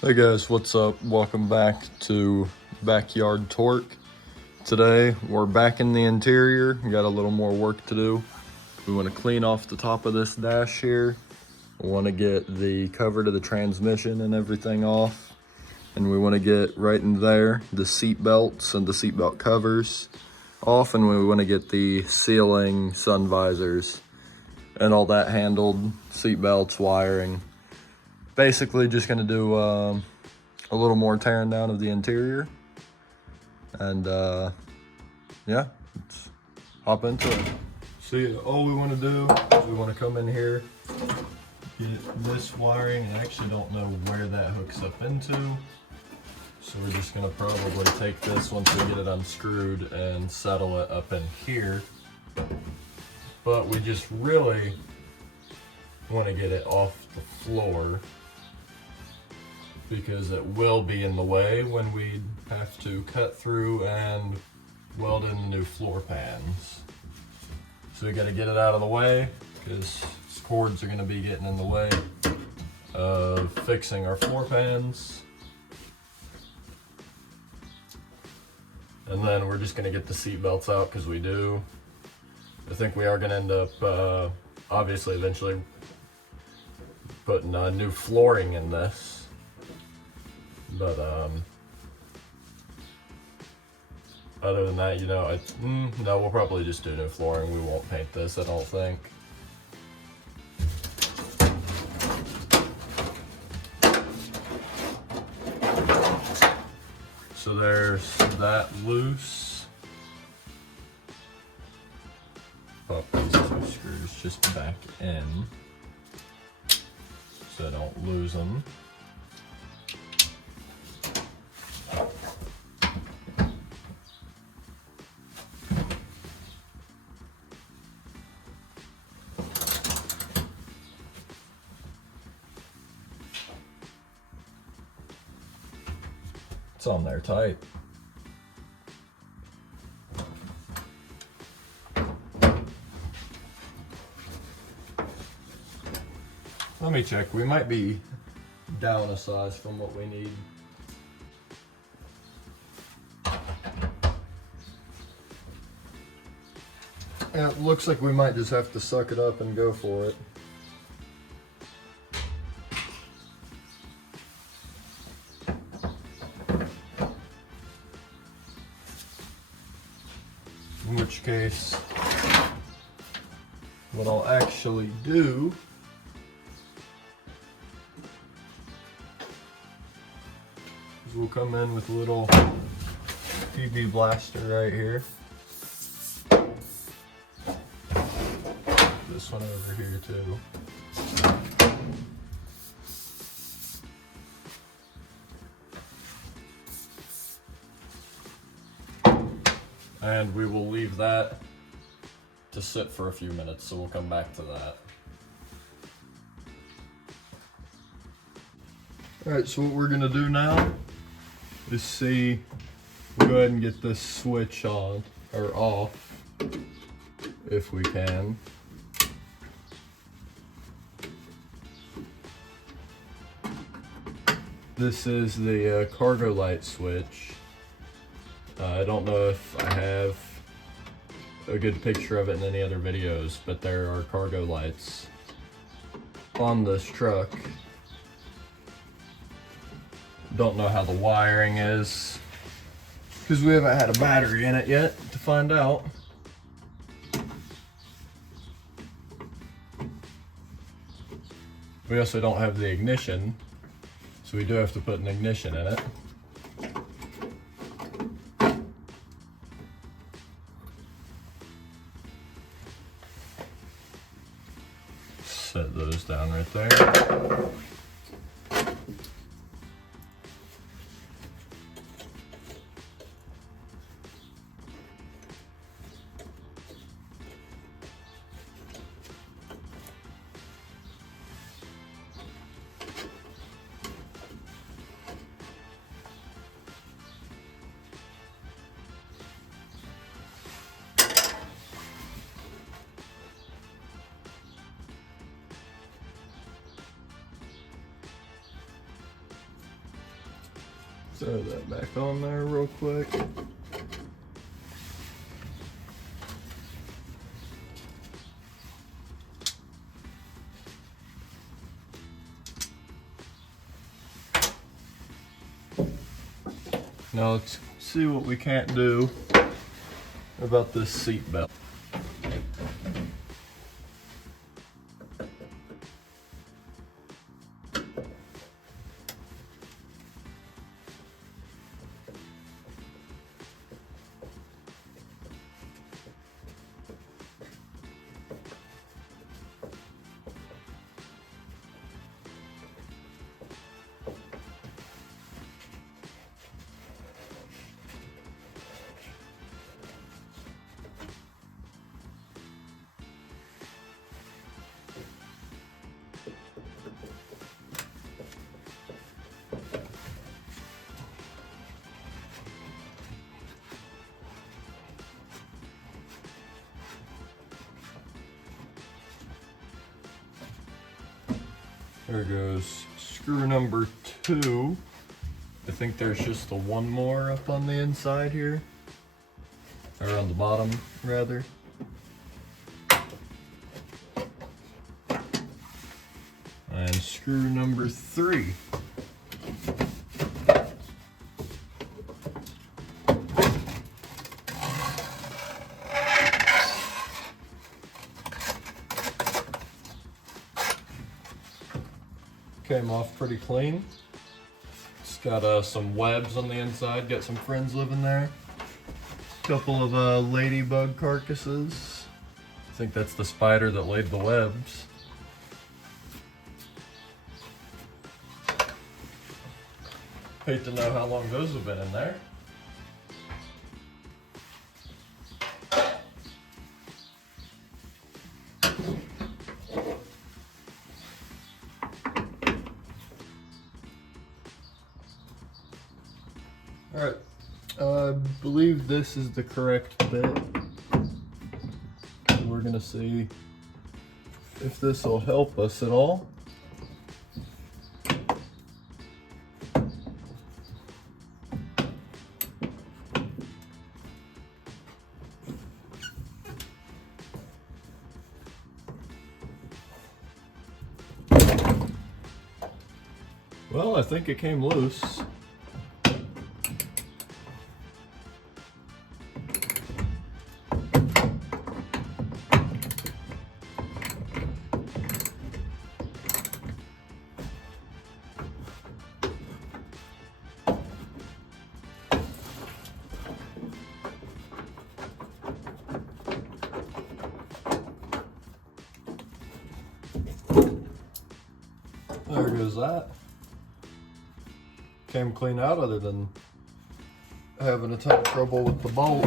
Hey guys, what's up? Welcome back to Backyard Torque. Today we're back in the interior. We got a little more work to do. We want to clean off the top of this dash here. We want to get the cover to the transmission and everything off. And we want to get right in there the seat belts and the seat belt covers off. And we want to get the ceiling, sun visors, and all that handled. Seat belts, wiring. Basically just going to do a little more tearing down of the interior, and yeah, let's hop into it. See, all we want to do is we want to come in here, get this wiring. I actually don't know where that hooks up into, so we're just going to probably take this once we get it unscrewed and settle it up in here. But we just really want to get it off the floor, because it will be in the way when we have to cut through and weld in the new floor pans. So we gotta get it out of the way, because cords are gonna be getting in the way of fixing our floor pans. And then we're just gonna get the seat belts out, because I think we are gonna end up, obviously eventually putting new flooring in this. But other than that, no, we'll probably just do new flooring. We won't paint this, I don't think. So there's that loose. Pop these two screws just back in so I don't lose them. It's on there tight. Let me check. We might be down a size from what we need. And it looks like we might just have to suck it up and go for it. In which case, what I'll actually do is we'll come in with a little PB blaster right here. This one over here too. And we will leave that to sit for a few minutes, so we'll come back to that. Alright, so what we're gonna do now is we'll go ahead and get this switch on, or off, if we can. This is the cargo light switch. I don't know if I have a good picture of it in any other videos, but there are cargo lights on this truck. Don't know how the wiring is, because we haven't had a battery in it yet to find out. We also don't have the ignition, so we do have to put an ignition in it. Set those down right there. Throw that back on there real quick. Now let's see what we can't do about this seat belt. There goes screw number 2. I think there's just the one more up on the inside here. Or on the bottom, rather. And screw number 3. Came off pretty clean. It's got some webs on the inside, got some friends living there. Couple of ladybug carcasses. I think that's the spider that laid the webs. Hate to know how long those have been in there. Alright, I believe this is the correct bit. We're gonna see if this will help us at all. Well, I think it came loose. There goes that. Came clean out other than having a ton of trouble with the bolt.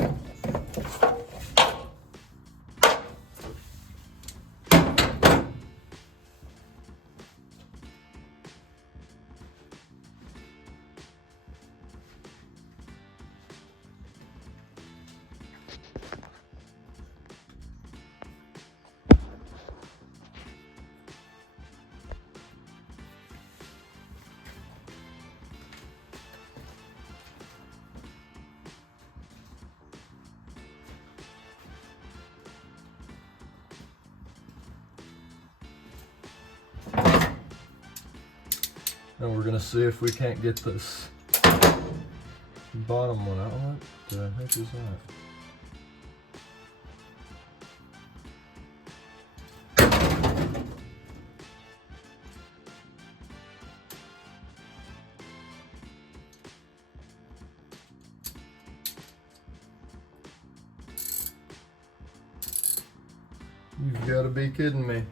And we're gonna see if we can't get this bottom one out. What the heck is that? You've got to be kidding me.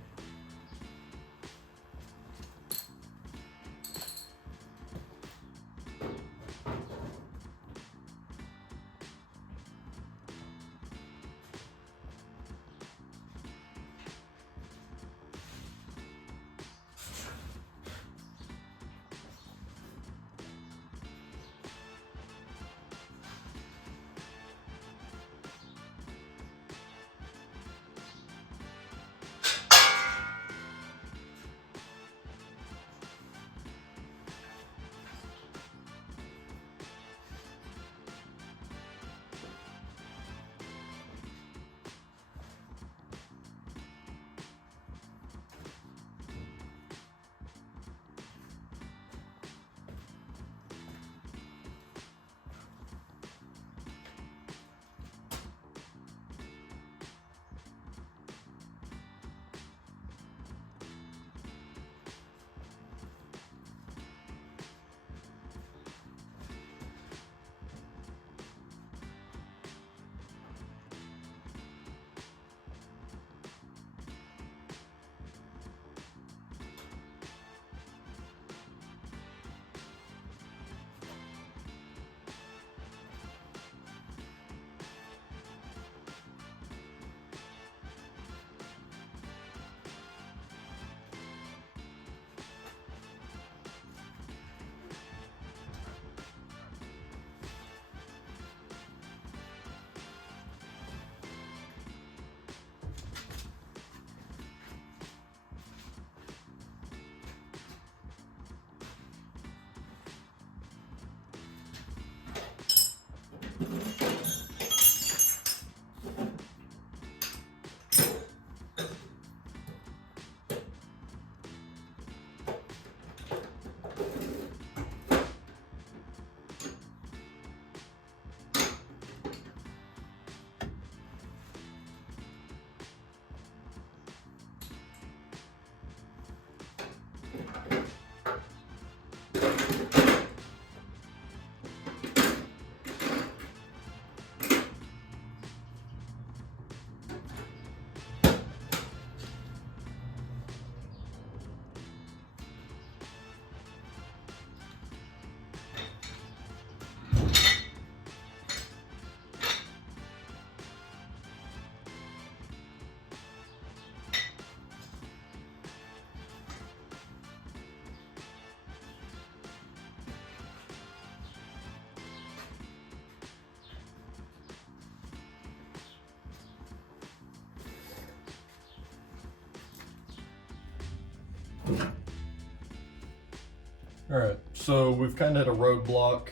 Alright, so we've kind of hit a roadblock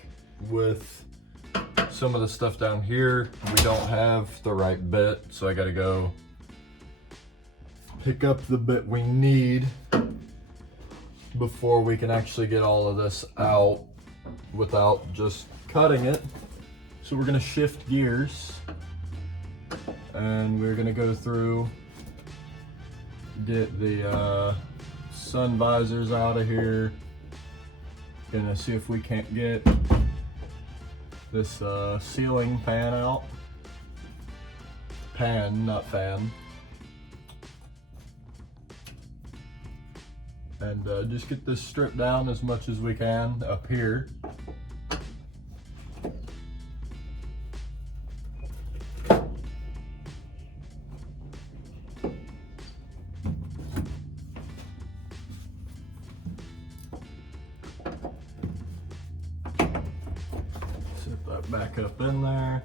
with some of the stuff down here. We don't have the right bit, so I gotta go pick up the bit we need before we can actually get all of this out without just cutting it. So we're gonna shift gears and we're gonna go through, get the sun visors out of here. Gonna see if we can't get this ceiling fan out. Pan, not fan. And just get this stripped down as much as we can up here. Set that back up in there.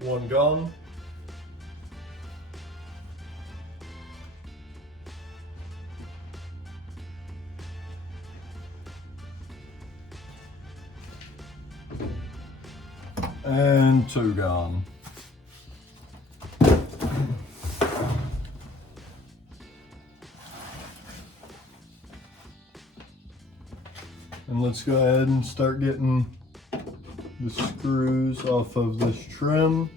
One gone. And two gone. And let's go ahead and start getting the screws off of this trim.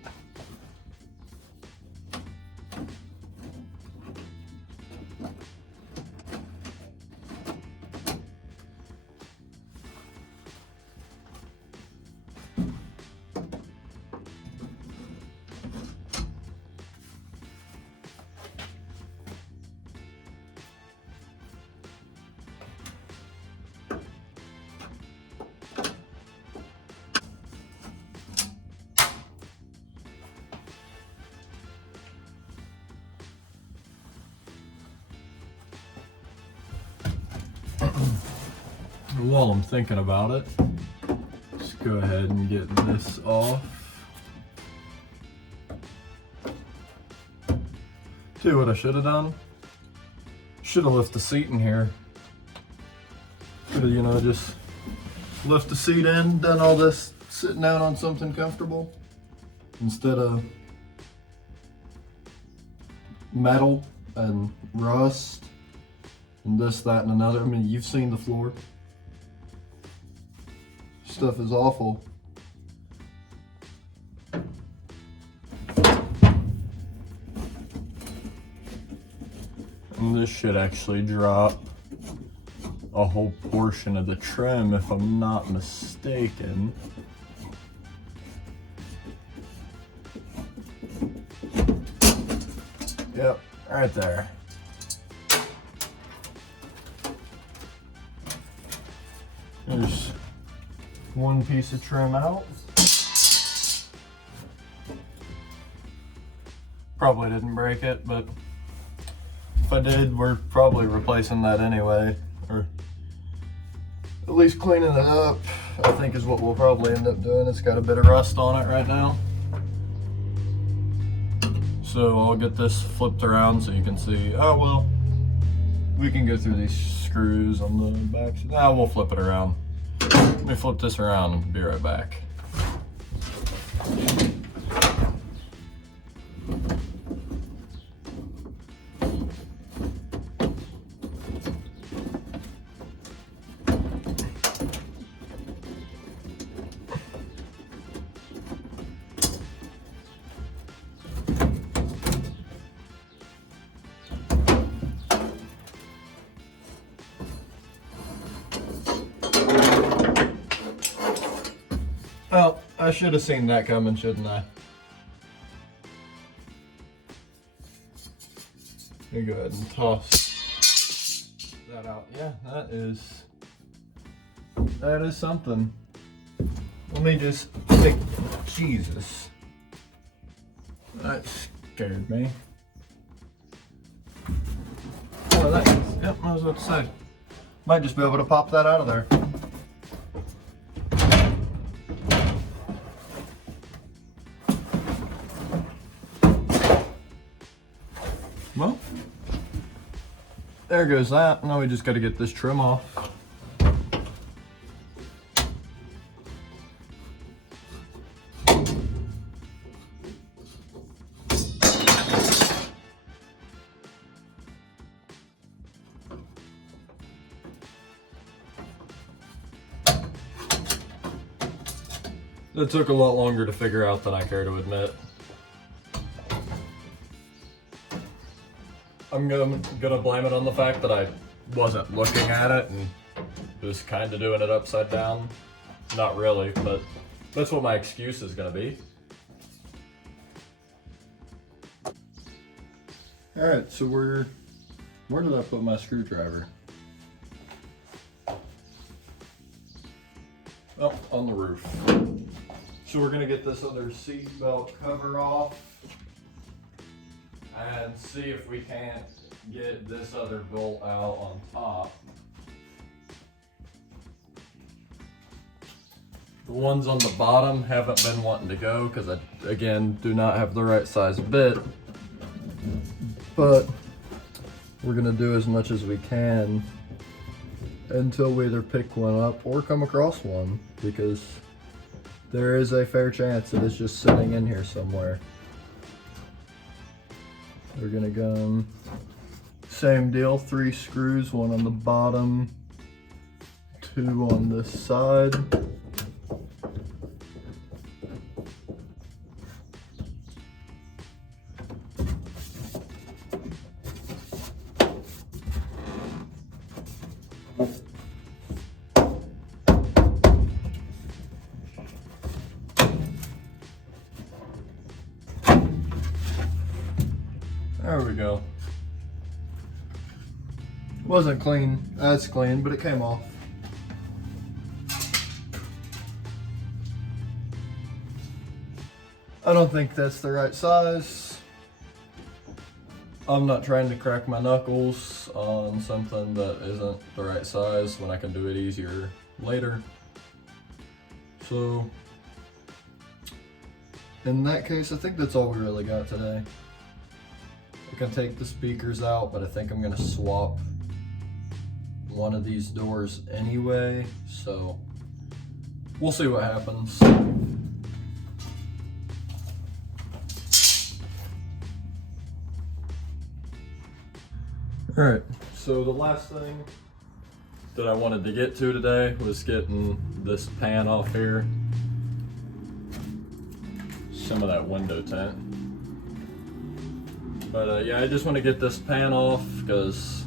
While I'm thinking about it, let's go ahead and get this off. See what I should have done? Should have left the seat in here. Could have, you know, just left the seat in, done all this sitting down on something comfortable instead of metal and rust and this, that, and another. I mean, you've seen the floor. Stuff is awful. And this should actually drop a whole portion of the trim if I'm not mistaken. Yep, right there. There's one piece of trim out. Probably didn't break it, but if I did, we're probably replacing that anyway, or at least cleaning it up, I think is what we'll probably end up doing. It's got a bit of rust on it right now. So I'll get this flipped around so you can see. Oh, well, we can go through these screws on the back. Now we'll flip it around. Let me flip this around and be right back. Well, I should have seen that coming, shouldn't I? Let me go ahead and toss that out. Yeah, that is something. Let me just think, Jesus. That's scared me. Oh, that is, yep, I was about to say. Might just be able to pop that out of there. Well, there goes that. Now we just got to get this trim off. That took a lot longer to figure out than I care to admit. I'm gonna blame it on the fact that I wasn't looking at it and just kind of doing it upside down. Not really, but that's what my excuse is gonna be. All right, so where did I put my screwdriver? Oh, on the roof. So we're gonna get this other seat belt cover off and see if we can't get this other bolt out on top. The ones on the bottom haven't been wanting to go because I, again, do not have the right size bit. But we're gonna do as much as we can until we either pick one up or come across one, because there is a fair chance that it's just sitting in here somewhere. We're gonna go same deal, 3 screws, one on the bottom, 2 on this side. There we go. Wasn't clean, that's clean, but it came off. I don't think that's the right size. I'm not trying to crack my knuckles on something that isn't the right size when I can do it easier later. So, in that case, I think that's all we really got today. I can take the speakers out, but I think I'm gonna swap one of these doors anyway, so we'll see what happens. All right, so the last thing that I wanted to get to today was getting this pan off here. Some of that window tint. But yeah, I just want to get this pan off because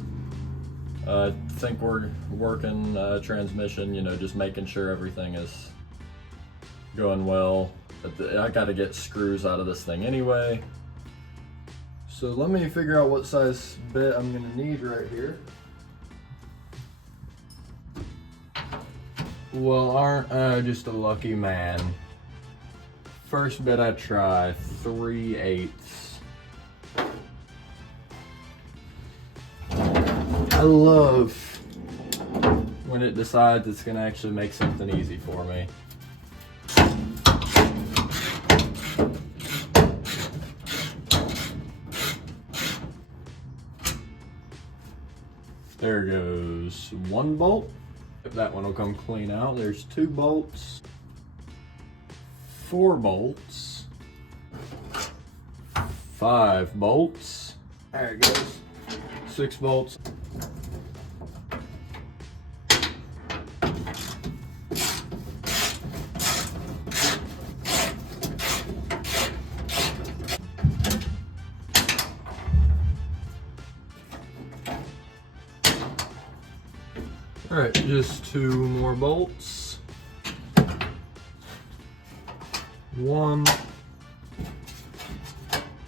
I think we're working transmission, you know, just making sure everything is going well. I got to get screws out of this thing anyway. So let me figure out what size bit I'm going to need right here. Well, aren't I just a lucky man? First bit I try, 3/8. I love when it decides it's gonna actually make something easy for me. There goes 1 bolt. If that one will come clean out. There's 2 bolts, 4 bolts, 5 bolts. There it goes. 6 bolts. All right, just 2 more bolts. 1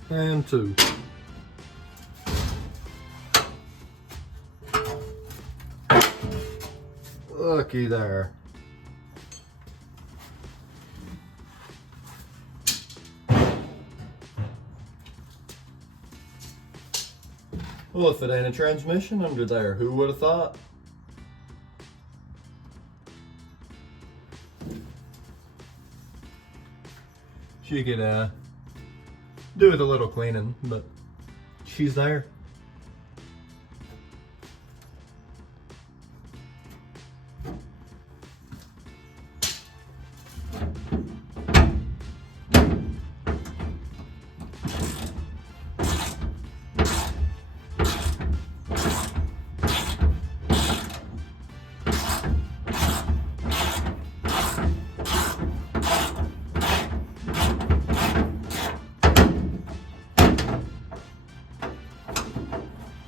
and 2. Looky there. Well, if it ain't a transmission under there, who would have thought? She could do with a little cleaning, but she's there.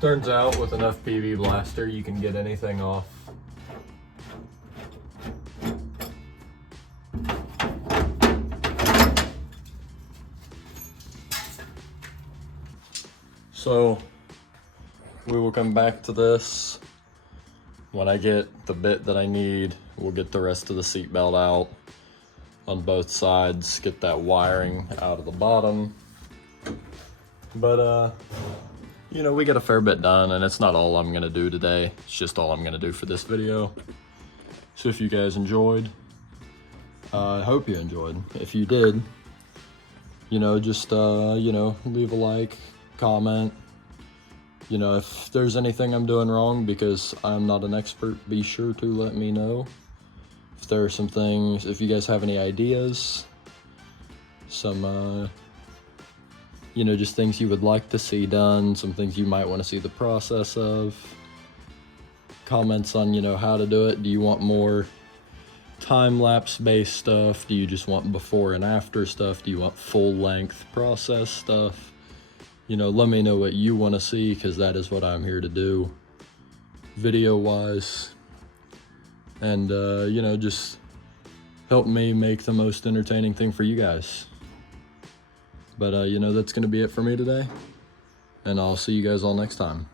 Turns out with enough PV Blaster, you can get anything off. So we will come back to this when I get the bit that I need. We'll get the rest of the seatbelt out on both sides, get that wiring out of the bottom. But you know, we got a fair bit done, and it's not all I'm gonna do today. It's just all I'm gonna do for this video. So if you guys enjoyed, I hope you enjoyed. If you did, you know, just, you know, leave a like, comment. You know, if there's anything I'm doing wrong, because I'm not an expert, be sure to let me know. If there are some things, if you guys have any ideas, some, you know, just things you would like to see done, some things you might want to see the process of. Comments on, you know, how to do it. Do you want more time-lapse based stuff? Do you just want before and after stuff? Do you want full-length process stuff? You know, let me know what you want to see, because that is what I'm here to do, video-wise. And, you know, just help me make the most entertaining thing for you guys. But, you know, that's going to be it for me today. And I'll see you guys all next time.